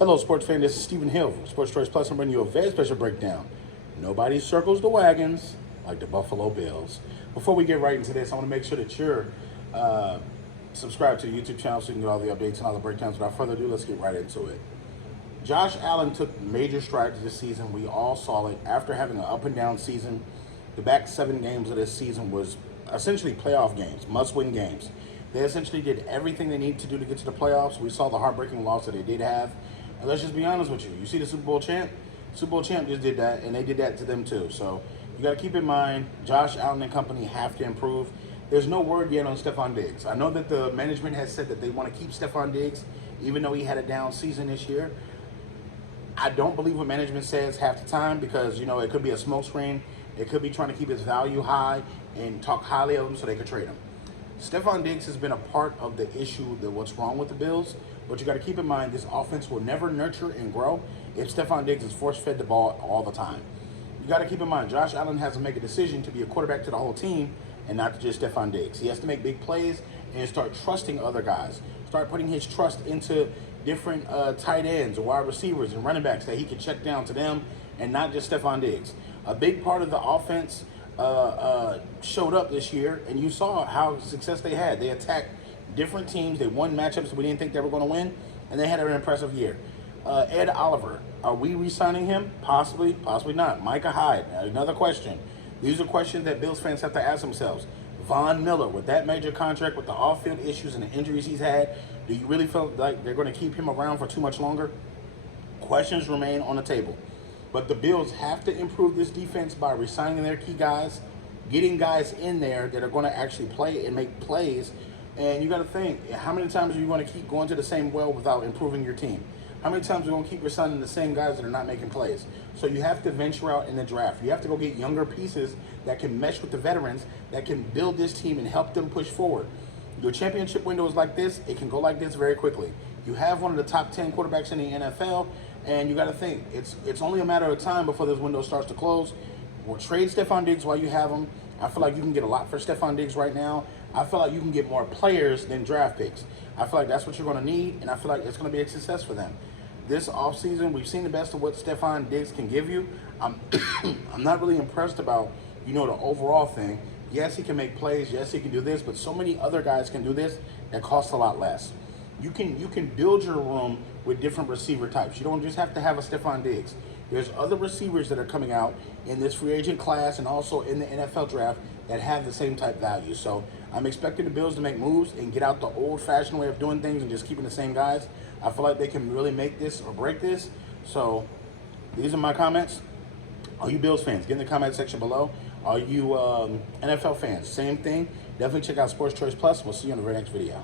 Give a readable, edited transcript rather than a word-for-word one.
Hello, sports fan. This is Stephen Hill from Sports Choice Plus. I'm bringing you a very special breakdown. Nobody circles the wagons like the Buffalo Bills. Before we get right into this, I want to make sure that you're subscribed to the YouTube channel so you can get all the updates and all the breakdowns. Without further ado, let's get right into it. Josh Allen took major strides this season. We all saw it. After having an up and down season, the back 7 games of this season was essentially playoff games, must-win games. They essentially did everything they needed to do to get to the playoffs. We saw the heartbreaking loss that they did have. And let's just be honest with you. You see the Super Bowl champ? Super Bowl champ just did that, and they did that to them too. So you got to keep in mind, Josh Allen and company have to improve. There's no word yet on Stephon Diggs. I know that the management has said that they want to keep Stephon Diggs, even though he had a down season this year. I don't believe what management says half the time because, you know, it could be a smokescreen. It could be trying to keep his value high and talk highly of him so they could trade him. Stephon Diggs has been a part of the issue that what's wrong with the Bills, but you got to keep in mind this offense will never nurture and grow if Stephon Diggs is force-fed the ball all the time. You got to keep in mind Josh Allen has to make a decision to be a quarterback to the whole team and not to just Stephon Diggs. He has to make big plays and start trusting other guys. Start putting his trust into different tight ends or wide receivers and running backs that he can check down to them and not just Stephon Diggs. A big part of the offense showed up this year, and you saw how success they had. They attacked different teams. They won matchups we didn't think they were going to win, and they had an impressive year. Ed Oliver, are we re-signing him? Possibly, possibly not. Micah Hyde, another question. These are questions that Bills fans have to ask themselves. Von Miller, with that major contract, with the off-field issues and the injuries he's had, do you really feel like they're going to keep him around for too much longer? Questions remain on the table. But the Bills have to improve this defense by re-signing their key guys, getting guys in there that are going to actually play and make plays. And you got to think, how many times are you going to keep going to the same well without improving your team? How many times are you going to keep re-signing the same guys that are not making plays? So you have to venture out in the draft. You have to go get younger pieces that can mesh with the veterans, that can build this team and help them push forward. Your championship window is like this. It can go like this very quickly. You have one of the top 10 quarterbacks in the NFL, and you got to think, it's only a matter of time before this window starts to close. We'll trade Stephon Diggs while you have him. I feel like you can get a lot for Stephon Diggs right now. I feel like you can get more players than draft picks. I feel like that's what you're going to need, and I feel like it's going to be a success for them. This offseason, we've seen the best of what Stephon Diggs can give you. I'm not really impressed about, you know, the overall thing. Yes, he can make plays. Yes, he can do this, but so many other guys can do this that costs a lot less. You can build your room with different receiver types. You don't just have to have a Stephon Diggs. There's other receivers that are coming out in this free agent class and also in the NFL draft that have the same type value. So I'm expecting the Bills to make moves and get out the old-fashioned way of doing things and just keeping the same guys. I feel like they can really make this or break this. So these are my comments. Are you Bills fans? Get in the comment section below. Are you NFL fans? Same thing. Definitely check out Sports Choice Plus. We'll see you on the very next video.